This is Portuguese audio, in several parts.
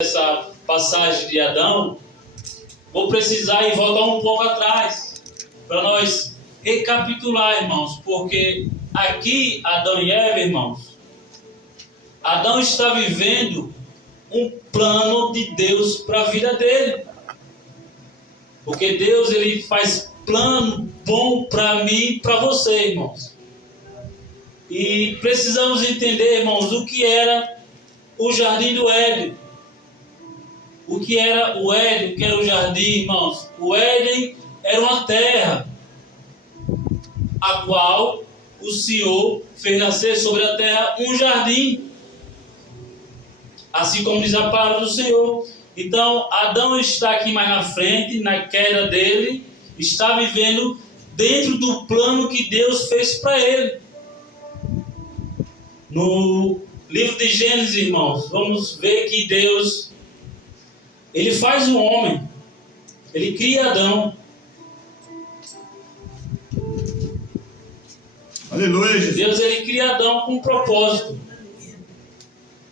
essa passagem de Adão, vou precisar ir voltar um pouco atrás, para nós recapitular, irmãos, porque aqui, Adão e Eva, irmãos, Adão está vivendo um plano de Deus para a vida dele, porque Deus, ele faz plano bom para mim e para você, irmãos, e precisamos entender, irmãos, o que era o Jardim do Éden. O que era o Éden, o que era o jardim, irmãos? O Éden era uma terra, a qual o Senhor fez nascer sobre a terra um jardim, assim como diz a palavra do Senhor. Então, Adão está aqui mais na frente, na queda dele, está vivendo dentro do plano que Deus fez para ele. No livro de Gênesis, irmãos, vamos ver que Deus, ele faz o homem, ele cria Adão. Aleluia, Jesus. Deus, ele cria Adão com um propósito.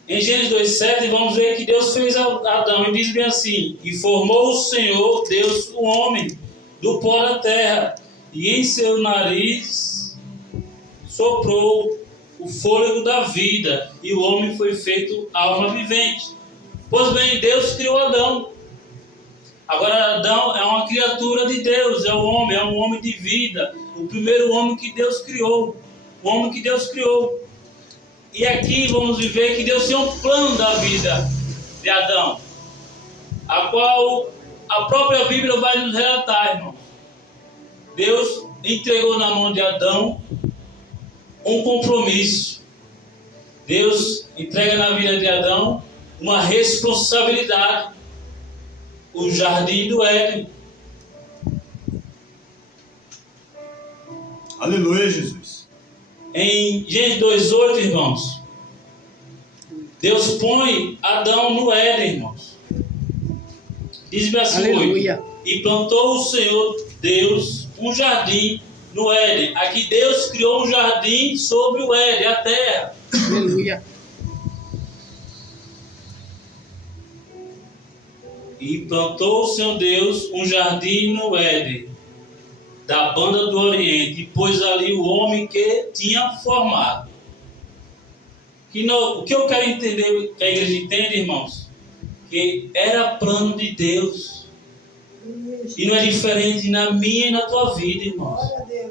Em Gênesis 2:7, vamos ver que Deus fez Adão, e diz bem assim: e formou o Senhor Deus o homem do pó da terra, e em seu nariz soprou o fôlego da vida, e o homem foi feito alma vivente. Pois bem, Deus criou Adão. Agora Adão é uma criatura de Deus, é um homem de vida, o primeiro homem que Deus criou, o homem que Deus criou. E aqui vamos ver que Deus tem um plano da vida de Adão, a qual a própria Bíblia vai nos relatar, irmão. Deus entregou na mão de Adão um compromisso. Deus entrega na vida de Adão uma responsabilidade, o jardim do Éden. Aleluia, Jesus. Em Gênesis 2:8, irmãos, Deus põe Adão no Éden, irmãos. Diz-me assim: Aleluia. e plantou o Senhor Deus um jardim no Éden. Aqui Deus criou um jardim sobre o Éden, a terra. Aleluia. E plantou o Senhor Deus um jardim no Éden, da banda do Oriente, e pôs ali o homem que tinha formado. O que eu quero entender, que a igreja entende, irmãos, que era plano de Deus. E não é diferente na minha e na tua vida, irmãos.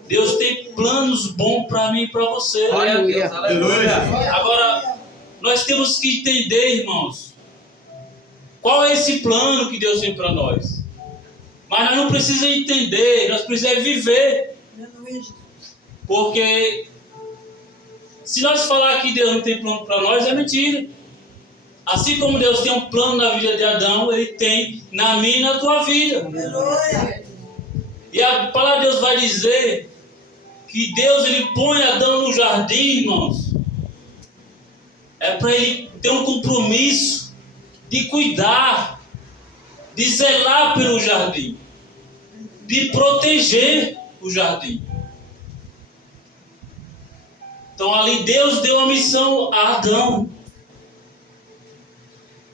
Deus tem planos bons para mim e para você. Aleluia. Aleluia. Agora, nós temos que entender, irmãos, qual é esse plano que Deus tem para nós. Mas nós não precisamos entender, nós precisamos viver. Porque se nós falar que Deus não tem plano para nós, é mentira. Assim como Deus tem um plano na vida de Adão, Ele tem na minha e na tua vida. E a palavra de Deus vai dizer que Deus, ele põe Adão no jardim, irmãos. É para ele ter um compromisso de cuidar, de zelar pelo jardim, de proteger o jardim. Então ali Deus deu a missão a Adão.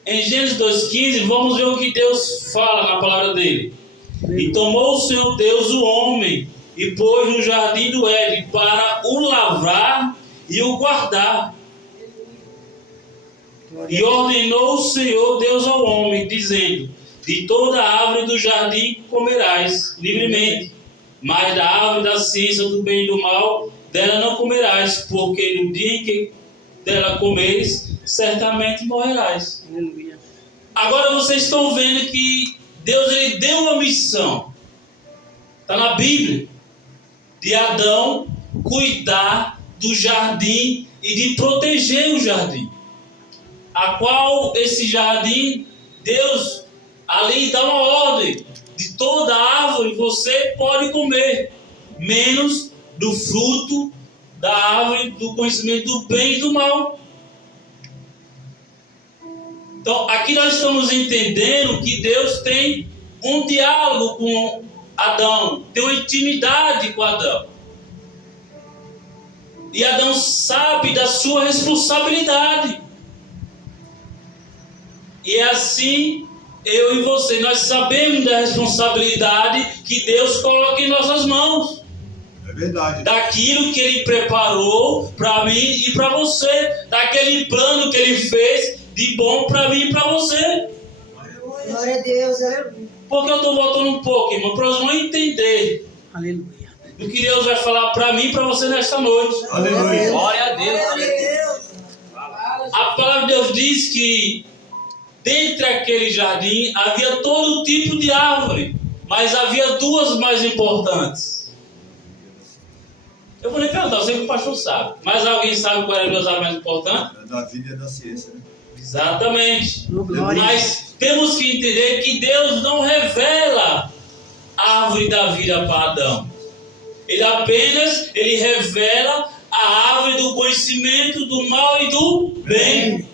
Em Gênesis 2:15, vamos ver o que Deus fala na palavra dele. E tomou o Senhor Deus o homem e pôs no jardim do Éden para o lavrar e o guardar. E ordenou o Senhor Deus ao homem, dizendo: de toda a árvore do jardim comerás livremente, mas da árvore da ciência do bem e do mal, dela não comerás, porque no dia em que dela comeres, certamente morrerás. Aleluia. Agora vocês estão vendo que Deus, ele deu uma missão, está na Bíblia, de Adão cuidar do jardim e de proteger o jardim, a qual esse jardim, Deus ali dá uma ordem: de toda árvore você pode comer, menos do fruto da árvore do conhecimento do bem e do mal. Então aqui nós estamos entendendo que Deus tem um diálogo com Adão, tem uma intimidade com Adão. E Adão sabe da sua responsabilidade. E é assim, eu e você, nós sabemos da responsabilidade que Deus coloca em nossas mãos. É verdade. Daquilo que Ele preparou para mim e para você. Daquele plano que Ele fez de bom para mim e para você. Glória a Deus, aleluia. Porque eu estou voltando um pouco, irmão, para nós entender. Aleluia. O que Deus vai falar para mim e para você nesta noite. Aleluia. Glória a Deus. A palavra de Deus diz que dentre aquele jardim havia todo tipo de árvore, mas havia duas mais importantes. Eu vou lhe perguntar, eu sei que o pastor sabe, mas alguém sabe qual era as duas árvores mais importantes? É da vida e da ciência, né? Exatamente. Glória. Mas temos que entender que Deus não revela a árvore da vida para Adão. Ele revela a árvore do conhecimento do mal e do bem.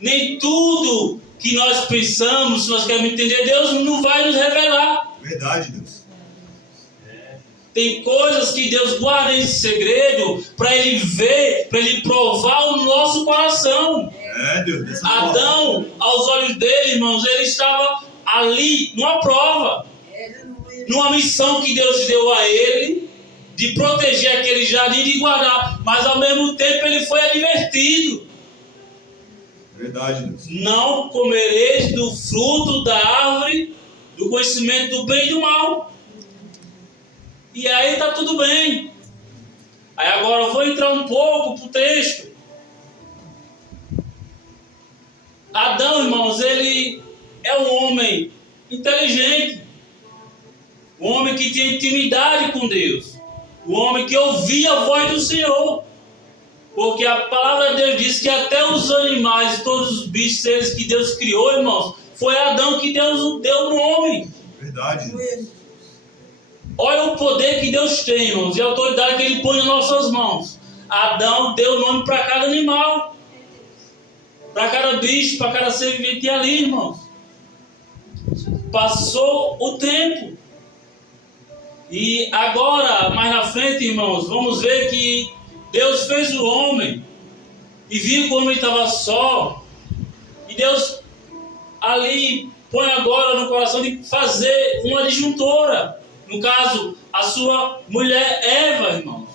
Nem tudo que nós pensamos, se nós queremos entender, Deus não vai nos revelar. Verdade, Deus. Tem coisas que Deus guarda em segredo para Ele ver, para Ele provar o nosso coração. É, Deus. Dessa forma. Adão, aos olhos dele, irmãos, ele estava ali numa prova, numa missão que Deus deu a ele, de proteger aquele jardim, de guardar, mas ao mesmo tempo ele foi advertido: Verdade, Deus. não comereis do fruto da árvore do conhecimento do bem e do mal. E aí está tudo bem. Aí agora eu vou entrar um pouco para o texto. Adão, irmãos, ele é um homem inteligente, um homem que tinha intimidade com Deus, um homem que ouvia a voz do Senhor, porque a palavra de Deus diz que até os animais, todos os bichos, seres que Deus criou, irmãos, foi Adão que Deus deu nome. Verdade. Olha o poder que Deus tem, irmãos, e a autoridade que Ele põe nas nossas mãos. Adão deu nome para cada animal, para cada bicho, para cada ser vivente ali, irmãos. Passou o tempo. E agora, mais na frente, irmãos, vamos ver que Deus fez o homem e viu que o homem estava só. E Deus ali põe agora no coração de fazer uma adjuntora. No caso, a sua mulher Eva, irmãos.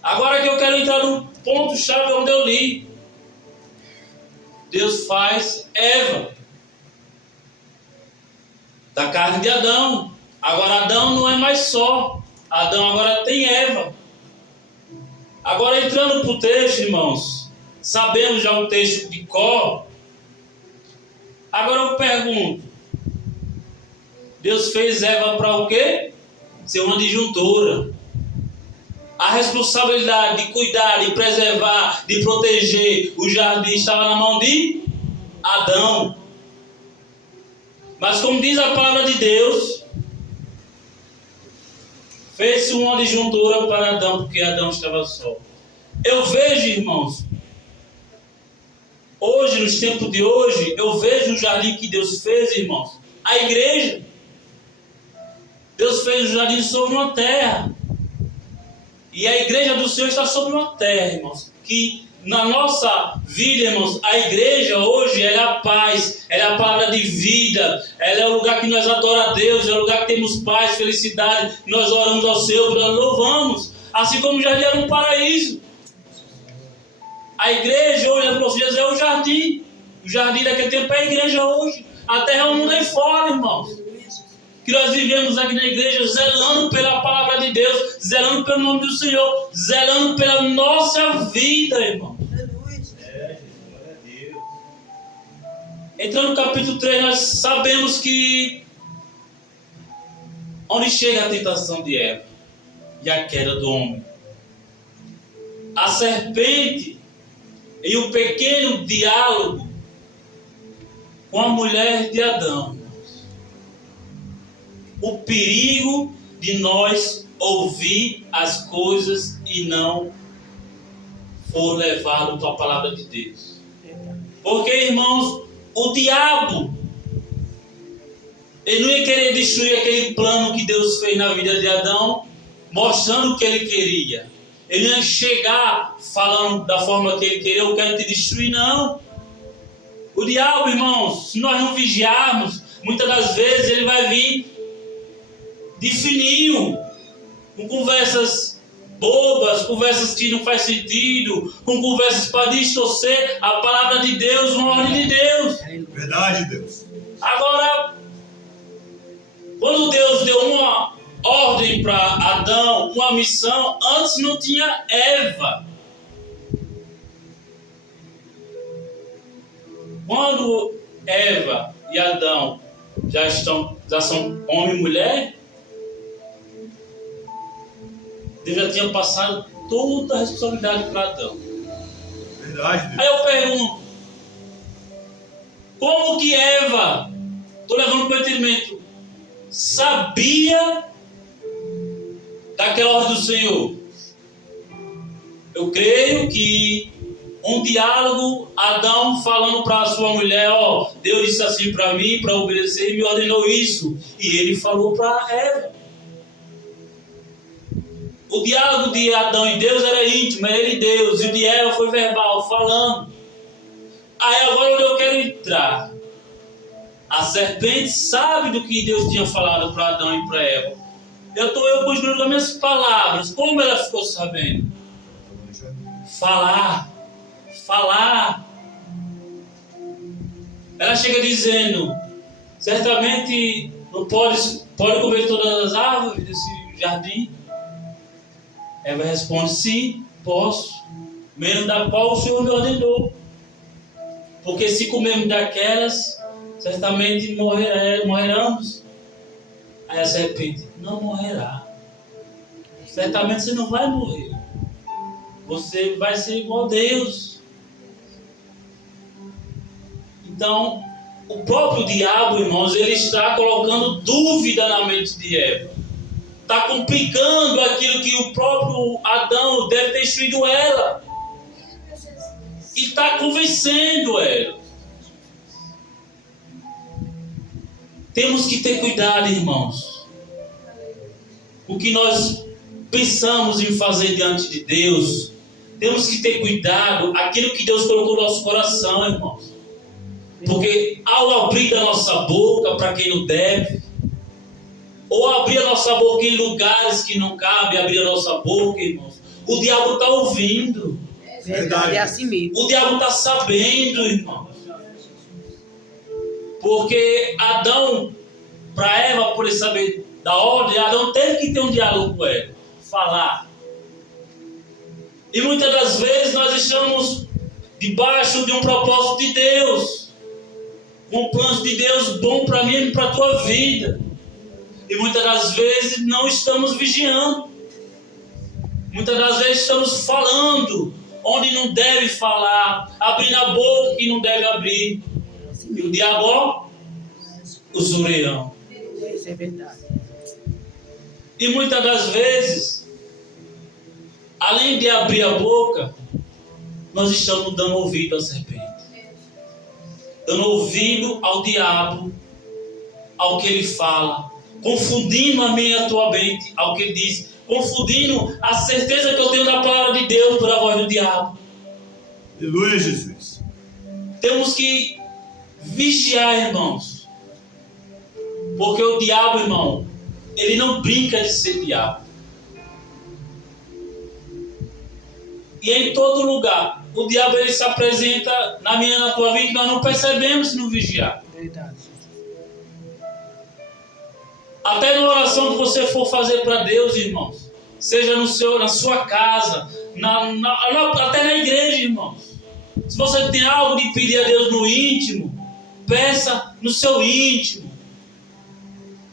Agora que eu quero entrar no ponto-chave onde eu li. Deus faz Eva da carne de Adão. Agora Adão não é mais só. Adão agora tem Eva. Agora entrando para o texto, irmãos. Sabemos já o texto de cor. Agora eu pergunto. Deus fez Eva para o quê? Ser uma adjuntora. A responsabilidade de cuidar, de preservar, de proteger o jardim estava na mão de Adão. Mas como diz a palavra de Deus, fez-se uma adjuntora para Adão, porque Adão estava só. Eu vejo, irmãos, hoje, nos tempos de hoje, eu vejo o jardim que Deus fez, irmãos, a igreja. Deus fez o jardim sobre uma terra. E a igreja do Senhor está sobre uma terra, irmãos. Que na nossa vida, irmãos, a igreja hoje, ela é a paz, ela é a palavra de vida, ela é o lugar que nós adoramos a Deus, é o lugar que temos paz, felicidade, nós oramos ao Senhor, nós louvamos. Assim como o jardim era um paraíso. A igreja hoje, a Jesus é o jardim. O jardim daquele tempo é a igreja hoje. A terra é o mundo aí fora, irmãos. Que nós vivemos aqui na igreja zelando pela palavra de Deus, zelando pelo nome do Senhor, zelando pela nossa vida, irmão. Entrando no capítulo 3, nós sabemos que onde chega a tentação de Eva e a queda do homem. A serpente e o pequeno diálogo com a mulher de Adão. O perigo de nós ouvir as coisas e não for levado para a palavra de Deus. Porque, irmãos, o diabo, ele não ia querer destruir aquele plano que Deus fez na vida de Adão, mostrando o que ele queria. Ele não ia chegar falando da forma que ele queria: eu quero te destruir, não. O diabo, irmãos, se nós não vigiarmos, muitas das vezes ele vai vir de fininho, com conversas bobas, conversas que não faz sentido, com conversas para distorcer a palavra de Deus, uma ordem de Deus. Verdade, Deus. Agora, quando Deus deu uma ordem para Adão, uma missão, antes não tinha Eva. Quando Eva e Adão já são homem e mulher, Deus já tinha passado toda a responsabilidade para Adão. Verdade, Deus. Aí eu pergunto, como que Eva, estou levando para o entendimento, sabia daquela ordem do Senhor? Eu creio que um diálogo, Adão falando para a sua mulher, ó, Deus disse assim para mim, para obedecer, e me ordenou isso. E ele falou para Eva. O diálogo de Adão e Deus era íntimo, era ele e Deus, e o de Eva foi verbal, falando. Aí agora onde eu quero entrar? A serpente sabe do que Deus tinha falado para Adão e para Eva. Eu construindo as minhas palavras. Como ela ficou sabendo? Falar. Ela chega dizendo, certamente não pode comer todas as árvores desse jardim. Eva responde, sim, posso, menos da qual o Senhor me ordenou. Porque se comermos daquelas, certamente morreremos. Aí a serpente, não morrerá. Certamente você não vai morrer. Você vai ser igual a Deus. Então, o próprio diabo, irmãos, ele está colocando dúvida na mente de Eva. Está complicando aquilo que o próprio Adão deve ter instruído ela. E está convencendo ela. Temos que ter cuidado, irmãos. O que nós pensamos em fazer diante de Deus, temos que ter cuidado, aquilo que Deus colocou no nosso coração, irmãos. Porque ao abrir a nossa boca para quem não deve, ou abrir a nossa boca em lugares que não cabe abrir a nossa boca, irmãos, o diabo está ouvindo. Verdade, é assim mesmo. O diabo está sabendo, irmãos. Porque Adão, para Eva poder saber da ordem, Adão teve que ter um diálogo com ela, falar. E muitas das vezes nós estamos debaixo de um propósito de Deus, um plano de Deus bom para mim e para a tua vida. E muitas das vezes não estamos vigiando. Muitas das vezes estamos falando onde não deve falar, abrindo a boca que não deve abrir. E o diabo, o zureirão. Isso é verdade. E muitas das vezes, além de abrir a boca, nós estamos dando ouvido à serpente. Dando ouvido ao diabo, ao que ele fala. Confundindo a minha e a tua mente ao que ele diz. Confundindo a certeza que eu tenho da palavra de Deus pela voz do diabo. Aleluia, Jesus. Temos que vigiar, irmãos. Porque o diabo, irmão, ele não brinca de ser diabo. E em todo lugar, o diabo ele se apresenta na minha e na tua vida que nós não percebemos se não vigiar. Verdade. Até na oração que você for fazer para Deus, irmãos, seja na sua casa, até na igreja, irmãos. Se você tem algo de pedir a Deus no íntimo, peça no seu íntimo.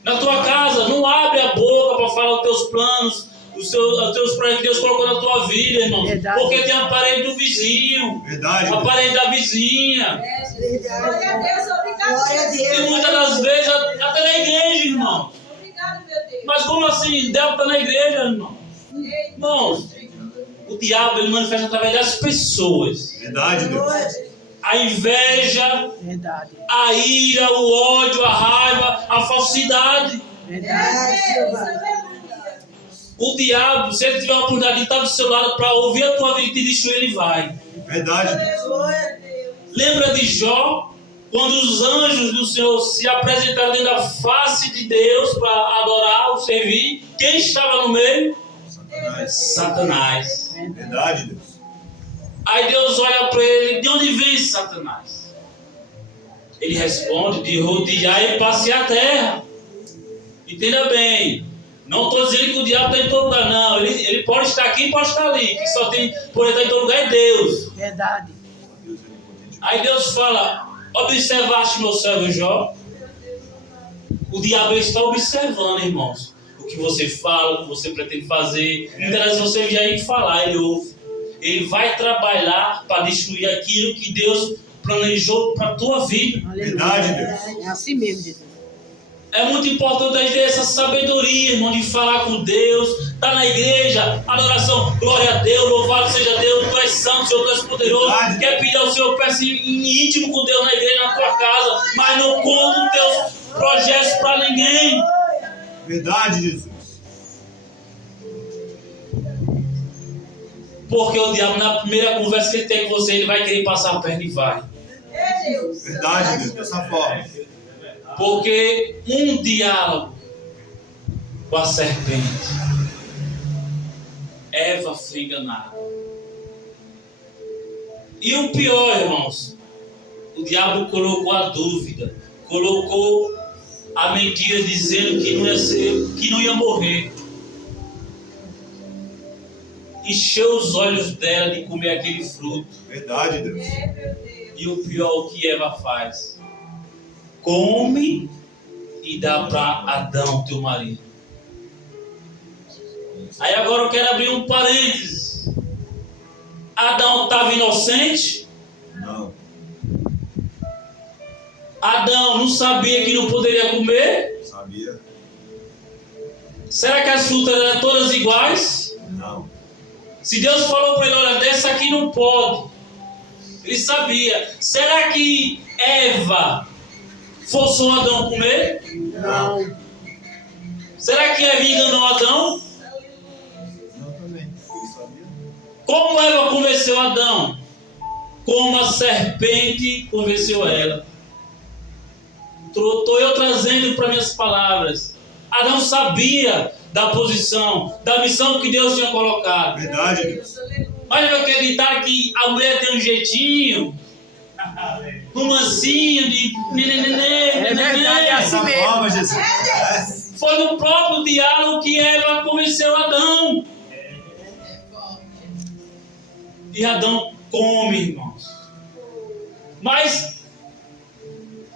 Na tua casa, não abre a boca para falar os teus planos, os teus planos que Deus colocou na tua vida, irmão. Verdade. Porque tem a parede do vizinho, Verdade. a parede da vizinha. Glória a Deus, obrigado. Glória a Deus. E muitas das vezes, até na igreja, irmão. Obrigado, meu Deus. Mas como assim? Deve estar na igreja, irmão. Irmãos, o diabo ele manifesta através das pessoas. Verdade, Deus. A inveja, Verdade. a ira, o ódio, a raiva, a falsidade. Verdade, Jeová. O diabo, se ele tiver a oportunidade de estar do seu lado para ouvir a tua vida e te destruir, ele vai. Verdade, Deus. Lembra de Jó? quando os anjos do Senhor se apresentaram dentro da face de Deus para adorar, o servir, quem estava no meio? Satanás. Verdade, Deus. Aí Deus olha para ele, de onde vem Satanás? Ele responde, de rodear e passear a terra. Entenda bem, não estou dizendo que o diabo está em todo lugar, não. Ele pode estar aqui e pode estar ali. Que só tem por estar em todo lugar é Deus. Verdade. Aí Deus fala, observaste meu servo Jó? O diabo está observando, irmãos. O que você fala, o que você pretende fazer. Muitas vezes você vem aí falar, ele ouve. Ele vai trabalhar para destruir aquilo que Deus planejou para a tua vida. Aleluia. Verdade, Deus. É assim mesmo, Jesus. É muito importante a gente ter essa sabedoria, irmão, de falar com Deus. Está na igreja, adoração, glória a Deus, louvado seja Deus, tu és santo, Senhor, tu és poderoso. Verdade. Quer pedir ao Senhor, peça em íntimo com Deus na igreja, na tua casa, mas não conta os teus projetos para ninguém. Verdade, Jesus. Porque o diabo, na primeira conversa que ele tem com você, ele vai querer passar a perna e vai. Verdade, Deus. Dessa forma. Porque um diálogo com a serpente, Eva foi enganada. E o pior, irmãos, o diabo colocou a dúvida, colocou a mentira dizendo que não ia ser, que não ia morrer. Encheu os olhos dela de comer aquele fruto. Verdade, Deus. E o pior, o que Eva faz? Come e dá para Adão, teu marido. Aí agora eu quero abrir um parênteses. Adão estava inocente? Não. Adão não sabia que não poderia comer? Sabia? Será que as frutas eram todas iguais? Não. Se Deus falou para ele, olha, dessa aqui não pode. Ele sabia. Será que Eva forçou Adão a comer? Não. Será que Eva enganou Adão? Não também. Ele sabia? Como Eva convenceu Adão? Como a serpente convenceu ela. Estou eu trazendo para minhas palavras. Adão sabia da posição, da missão que Deus tinha colocado. Verdade, Deus. Mas eu acreditar que a mulher tem um jeitinho, um mansinho de É verdade, é assim Dessa mesmo. forma, Jesus. É. Foi no próprio diálogo que Eva convenceu Adão. E Adão come, irmãos. Mas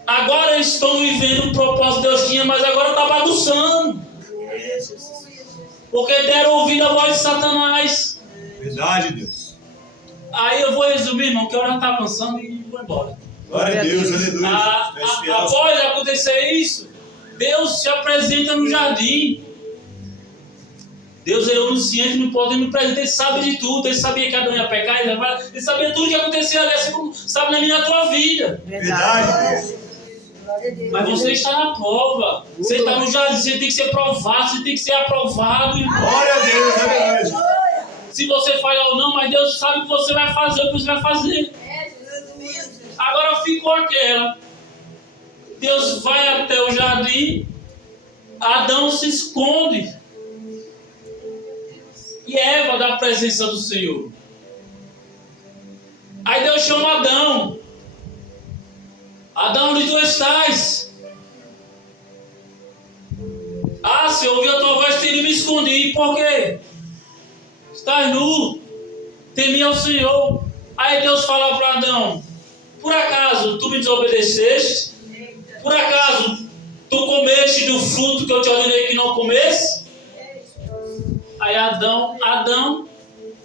agora eles estão vivendo o propósito que Deus tinha, mas agora está bagunçando. Porque deram ouvido à voz de Satanás. Verdade, Deus. Aí eu vou resumir, irmão, que a hora está avançando e vou embora. Glória a Deus, aleluia. Tu és fiel. Após acontecer isso, Deus se apresenta no jardim. Deus é onisciente, não pode me apresentar, ele sabe de tudo. Ele sabia que Adão ia pecar, ele sabia tudo que acontecia ali, assim como sabe na minha tua vida. Verdade, Deus. Mas você está na prova, você está no jardim, você tem que ser provado, você tem que ser aprovado, irmão. Glória a Deus, aleluia. Se você falhar ou não, mas Deus sabe o que você vai fazer, o que você vai fazer. Agora ficou aquela. Deus vai até o jardim, Adão se esconde. E Eva da presença do Senhor. Aí Deus chama Adão. Adão, onde tu estás? Ah, se eu ouvi a tua voz, teria me escondido. Por quê? Estás nu. Temi ao Senhor. Aí Deus fala para Adão: por acaso tu me desobedeceste? Por acaso tu comeste do fruto que eu te ordenei que não comesse? Aí Adão,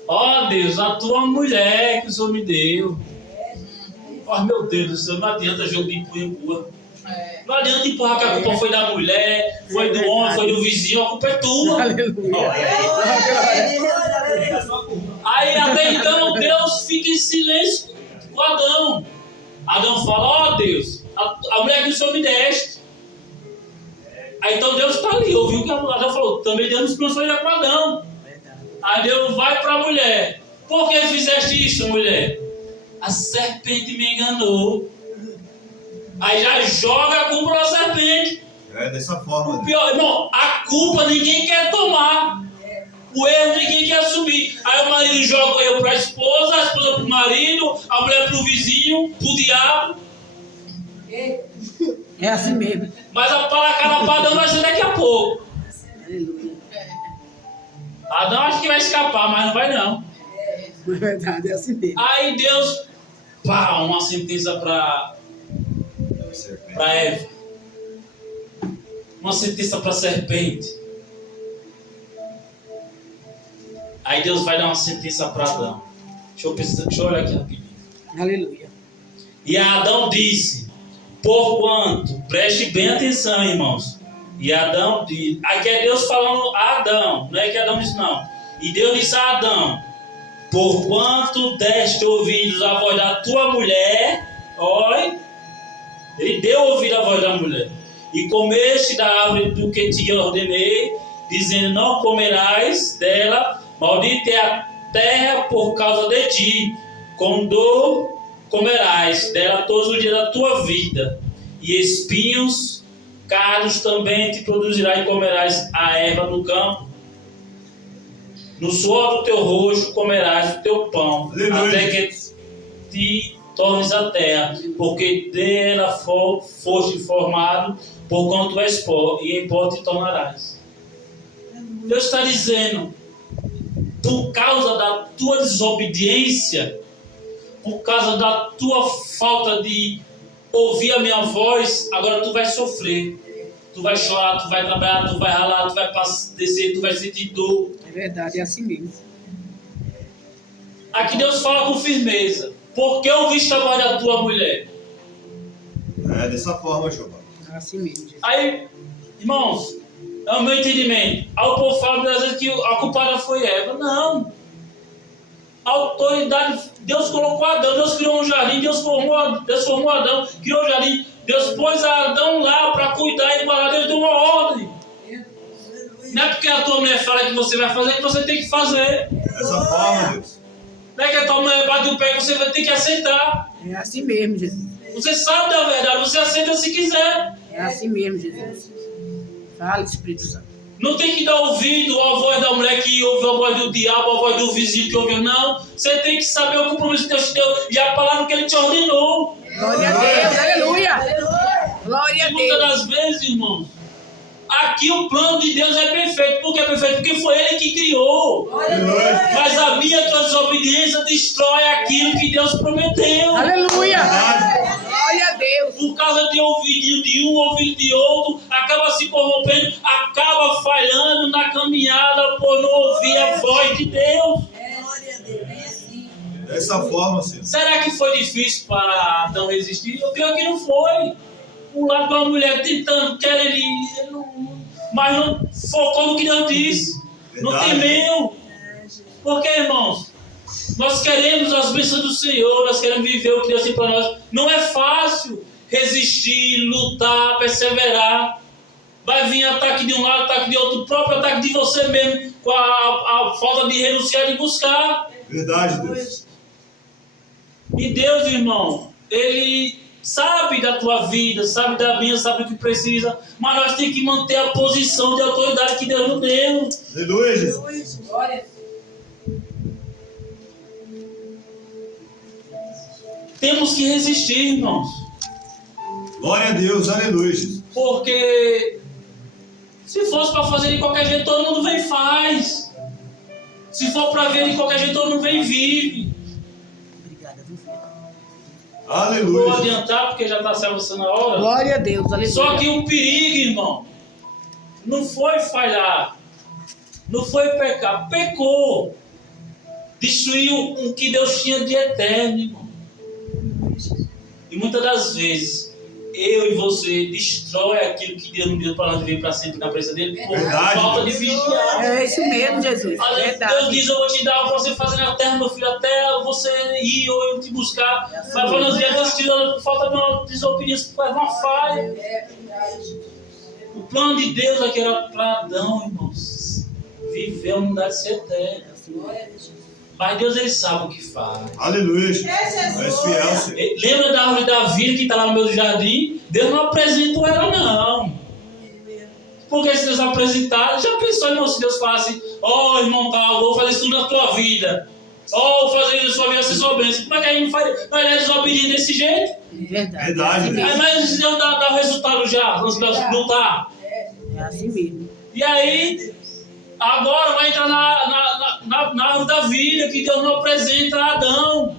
ó Deus, a tua mulher que o Senhor me deu. Ó meu Deus do céu, não adianta jogo de empurra. Não adianta empurrar que a culpa foi da mulher, foi do homem, foi do vizinho, a culpa é tua. Aí até então Deus fica em silêncio com Adão. Adão fala: ó Deus, a mulher que o Senhor me deste. Aí então Deus está ali, ouviu o que Adão falou. Também Deus nos plantou com Adão. Aí Deus vai para a mulher: por que fizeste isso, mulher? A serpente me enganou. Aí já joga a culpa na serpente. É dessa forma. O pior, irmão, a culpa ninguém quer tomar. O erro ninguém quer assumir. Aí o marido joga o erro para a esposa para o marido, a mulher para o vizinho, para o diabo. É assim mesmo. Mas a palacada para Adão vai ser daqui a pouco. Aleluia. Adão acha que vai escapar, mas não vai não. É verdade, é assim mesmo. Aí Deus, pá, uma sentença para Eva. Uma sentença para a serpente. Aí Deus vai dar uma sentença para Adão. Deixa eu olhar aqui rapidinho. Aleluia. E Adão disse, porquanto, preste bem atenção, irmãos. E Adão disse, aqui é Deus falando a Adão, não é que Adão disse não. E Deus disse a Adão, porquanto deste ouvidos a voz da tua mulher, olha, ele deu ouvido à voz da mulher, e comeste da árvore do que te ordenei, dizendo, não comerás dela, maldita é a terra por causa de ti, com dor comerás dela todos os dias da tua vida, e espinhos cardos também te produzirá e comerás a erva do campo. No suor do teu rosto comerás o teu pão, até que te tornes a terra, porque dela foste formado, porquanto és pó, e em pó te tornarás. Deus está dizendo, por causa da tua desobediência, por causa da tua falta de ouvir a minha voz, agora tu vai sofrer. Tu vai chorar, tu vai trabalhar, tu vai ralar, tu vai descer, tu vai sentir dor. É verdade, é assim mesmo. Aqui Deus fala com firmeza. Por que ouviste a voz da tua mulher? É dessa forma, Jeová. É assim mesmo, Jesus. Aí, irmãos, é o meu entendimento. Aí o povo fala às vezes que a culpada foi Eva. Não. A autoridade, Deus colocou Adão, Deus criou um jardim, Deus formou Adão, criou o jardim, Deus pôs Adão lá para cuidar e guardar, Deus deu uma ordem. Não é porque a tua mulher fala que você vai fazer que você tem que fazer. Dessa forma, Deus. Não é que a tua mulher bate o pé que você vai ter que aceitar. É assim mesmo, Jesus. Você sabe da verdade, você aceita se quiser. É assim mesmo, Jesus. Fala, Espírito Santo. Não tem que dar ouvido à voz da mulher que ouve a voz do diabo, a voz do vizinho que ouve. Não. Você tem que saber o compromisso que Deus te deu e a palavra que Ele te ordenou. Glória a Deus, aleluia. Glória a E muitas Deus. das vezes, irmãos, aqui o plano de Deus é perfeito. Por que é perfeito? Porque foi Ele que criou. Mas a minha desobediência destrói aquilo que Deus prometeu. Aleluia. Glória a Deus. Por causa de ouvido de um, ouvido de outro, acaba se corrompendo, acaba falhando na caminhada por não ouvir a voz de Deus. Dessa forma, Senhor. Será que foi difícil para Adão resistir? Eu creio que não foi. Um lado com a mulher tentando, quer ele não, mas não focou no que Deus disse. Não Verdade. temeu. Porque, irmãos, nós queremos as bênçãos do Senhor, nós queremos viver o que Deus tem para nós. Não é fácil resistir, lutar, perseverar. Vai vir ataque de um lado, ataque de outro, o próprio ataque de você mesmo, com a falta de renunciar e buscar. Verdade, Deus. E Deus, irmão, Ele sabe da tua vida, sabe da minha, sabe o que precisa, mas nós temos que manter a posição de autoridade que Deus nos deu. Aleluia, Jesus. Temos que resistir, irmãos. Glória a Deus, aleluia, Jesus. Porque se fosse para fazer de qualquer jeito, todo mundo vem e faz. Se for para ver de qualquer jeito, todo mundo vem e vive. Obrigada, viu, filho? Vou Aleluia. Jesus. adiantar porque já está se avançando a hora. Glória a Deus, aleluia. Só que o perigo, irmão, não foi falhar, não foi pecar, pecou. Destruiu o que Deus tinha de eterno, irmão. E muitas das vezes, eu e você destrói aquilo que Deus nos deu para nós viver para sempre na presença dele por Verdade, falta de Deus. vigiar. É isso mesmo, Jesus. Deus Verdade. diz, eu vou te dar o que você fazer na terra, meu filho, até você ir ou eu te buscar. Mas para nós ver, Deus te dá por falta de uma desobediência, faz uma falha. O plano de Deus aqui era para Adão, irmãos. Viver a unidade eterna. Mas Deus, ele sabe o que faz. Aleluia, Jesus. És fiel, Senhor. Lembra da árvore da vida que está lá no meu jardim? Deus não apresentou ela, não. Porque se Deus apresentar, já pensou, irmão, se Deus falasse, ó, irmão tal, vou fazer isso tudo na tua vida. Ó, vou fazer isso na sua vida, você sua bênção. Como é que a gente não faz? Mas ele é desobediente desse jeito? Verdade. Verdade, Deus. Aí, mas Deus dá o resultado já, não tá. É assim mesmo. E aí, agora vai entrar na árvore da vida, que Deus não apresenta a Adão.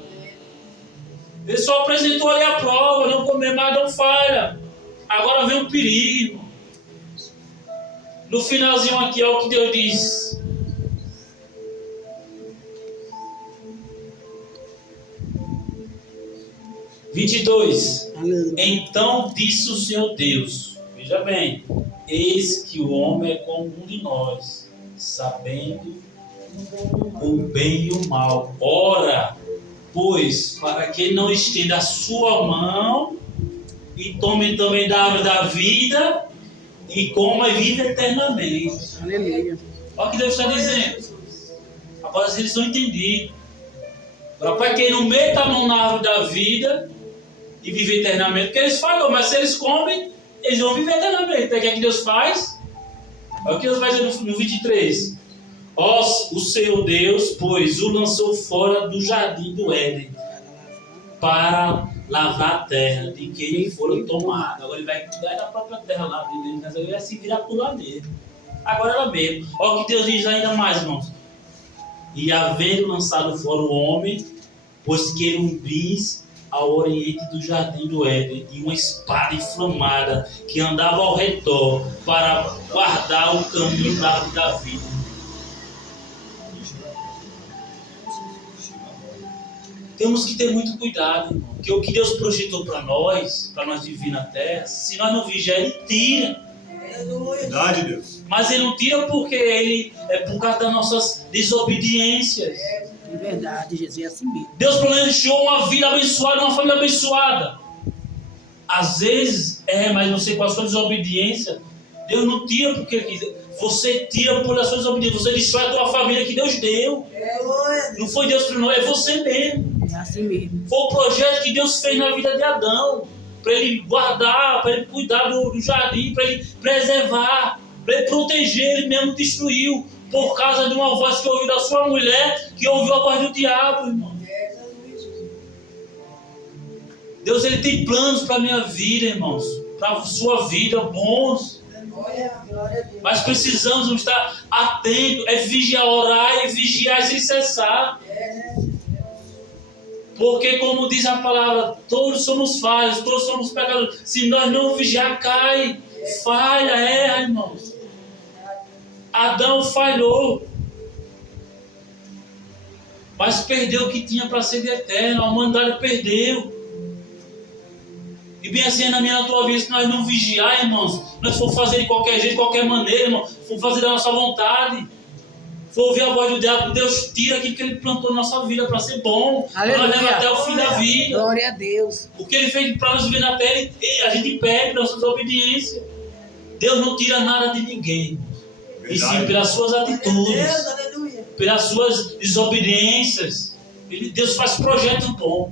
Ele só apresentou ali a prova, não comer, mas não falha. Agora vem um perigo, irmão. No finalzinho aqui, olha o que Deus diz. Aleluia. Então disse o Senhor Deus, veja bem, eis que o homem é como um de nós, sabendo o bem e o mal. Ora, pois, para que ele não estenda a sua mão e tome também da árvore da vida e coma e vive eternamente. Aleluia. Olha o que Deus está dizendo. Agora eles vão entender. Para que ele não meta a mão na árvore da vida e viver eternamente, porque eles falam, mas se eles comem, eles vão viver eternamente. Então o que é que Deus faz? Olha o que Deus vai dizer no 23. Ó, o Senhor Deus, pois o lançou fora do jardim do Éden para lavrar a terra de que ele fora tomado. Agora ele vai cuidar da própria terra lá dele, mas ele vai se virar por lá mesmo. Agora ela mesmo. Olha o que Deus diz ainda mais, irmãos. E havendo lançado fora o homem, pôs querubins ao oriente do jardim do Éden, e uma espada inflamada que andava ao redor para guardar o caminho da árvore da vida. Temos que ter muito cuidado, irmão, porque o que Deus projetou para nós viver na terra, se nós não vigiar, Ele tira. Verdade, Deus. Mas Ele não tira porque Ele é por causa das nossas desobediências. É verdade, Jesus, é assim mesmo. Deus planejou uma vida abençoada, uma família abençoada. Às vezes, mas você com a sua desobediência, Deus não tira porque Ele quiser. Você tira por a sua desobediência, você destrói a tua família que Deus deu. Não foi Deus que não, é você mesmo. É assim mesmo. Foi o projeto que Deus fez na vida de Adão, para ele guardar, para ele cuidar do jardim, para ele preservar, para ele proteger. Ele mesmo destruiu por causa de uma voz que ouviu da sua mulher, que ouviu a voz do diabo, irmão. Deus, ele tem planos para a minha vida, irmãos, para a sua vida, bons. Mas precisamos estar atentos, vigiar, orar e vigiar sem cessar. Porque, como diz a palavra, todos somos falhos, todos somos pecadores. Se nós não vigiar, cai, falha, erra, irmãos. Adão falhou, mas perdeu o que tinha para ser de eterno. A humanidade perdeu. E bem assim é na minha, na tua vida, se nós não vigiar, irmãos, nós for fazer de qualquer jeito, de qualquer maneira, irmão, for fazer da nossa vontade, for ouvir a voz do diabo, Deus tira aquilo que Ele plantou na nossa vida para ser bom, para nós levar até o fim da vida. Glória a Deus. O que Ele fez para nós viver na terra, a gente perde nossa desobediência. Deus não tira nada de ninguém, e sim pelas suas atitudes, pelas suas desobediências. Deus faz projeto bom.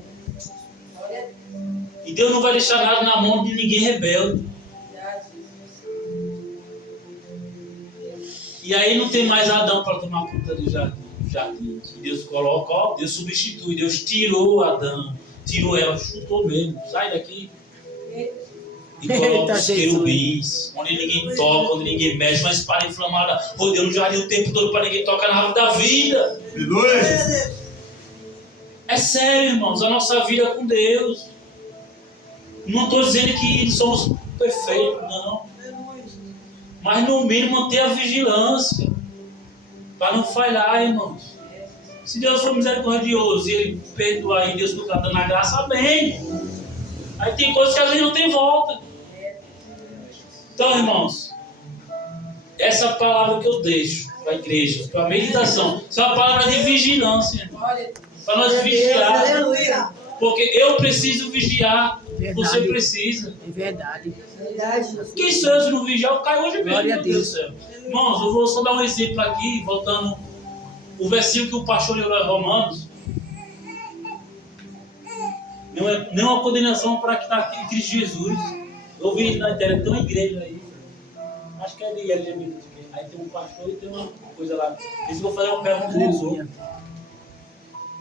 E Deus não vai deixar nada na mão de ninguém rebelde. E aí não tem mais Adão para tomar conta do jardim. Deus coloca, Deus substitui. Deus tirou Adão, tirou ela, chutou mesmo. Sai daqui. E coloca os querubins, onde ninguém toca, onde ninguém mexe, uma espada inflamada rodeando o jardim o tempo todo para ninguém tocar na árvore da vida. É sério, irmãos, a nossa vida com Deus. Não estou dizendo que somos perfeitos, não. Mas no mínimo manter a vigilância, para não falhar, irmãos. Se Deus for misericordioso e Ele perdoar e Deus está dando a graça, amém. Aí tem coisas que a gente não tem volta. Então, irmãos, essa palavra que eu deixo para a igreja, para a meditação, isso é uma palavra de vigilância, para nós vigiar. Porque eu preciso vigiar, verdade. Você precisa. É verdade. Quem sou eu se não vigiar? Eu caio hoje mesmo. Glória a Deus. Irmãos, eu vou só dar um exemplo aqui, voltando o versículo que o pastor leu em Romanos não é nenhuma condenação para que está aqui em Cristo Jesus. Eu ouvi na internet, tem uma igreja aí, acho que é de LGBT. Aí tem um pastor e tem uma coisa lá. Eles vão fazer uma pergunta para os outros.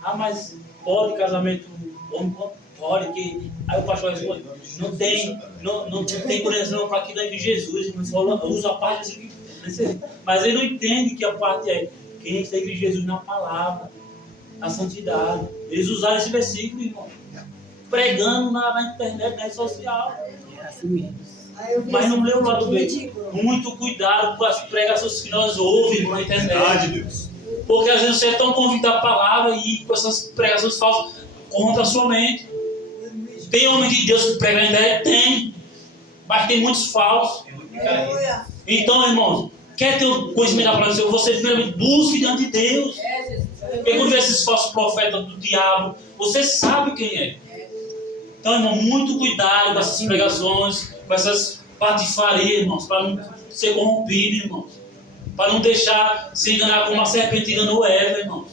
Ah, mas pode casamento homem? Pode que. Aí o pastor responde: não tem condenação para que deve Jesus. Não só usa a parte assim, mas ele não entende que a parte é quem segue Jesus na palavra, na santidade. Eles usaram esse versículo, irmão, pregando na internet, na rede social. É assim mesmo. Mas não leu o lado B. Muito cuidado com as pregações que nós ouvimos na internet. Verdade, Deus. Porque às vezes você é tão convicto da palavra e com essas pregações falsas corrompe a sua mente. Tem homem de Deus que prega na internet? Tem. Mas tem muitos falsos. Então, irmãos, quer ter o conhecimento da palavra do Senhor? Você primeiramente busque diante de Deus. Porque quando vê esses falsos profetas do diabo, você sabe quem é. Então, irmão, muito cuidado com essas pregações, com essas patifarias, irmãos, para não ser corrompido, irmãos. Para não deixar se enganar como uma serpente enganou Eva, irmãos.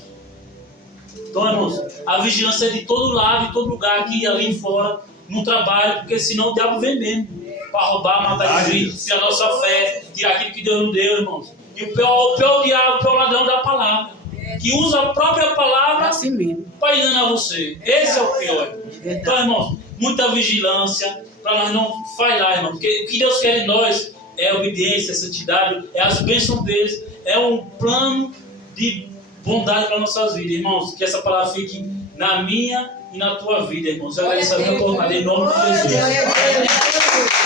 Então, irmãos, a vigilância é de todo lado, de todo lugar, aqui e ali fora, no trabalho, porque senão o diabo vem mesmo. Para roubar, matar, destruir, tirar a nossa fé, tirar aquilo que Deus não deu, irmãos. E o pior diabo, o pior ladrão da palavra. Que usa a própria palavra assim para enganar você. Esse é o pior. Então, irmãos, muita vigilância para nós não falhar, irmão. Porque o que Deus quer de nós é obediência, santidade, é as bênçãos deles, é um plano de bondade para nossas vidas, irmãos. Que essa palavra fique na minha e na tua vida, irmãos. Eu agradeço a Deus por nada, em nome de Jesus.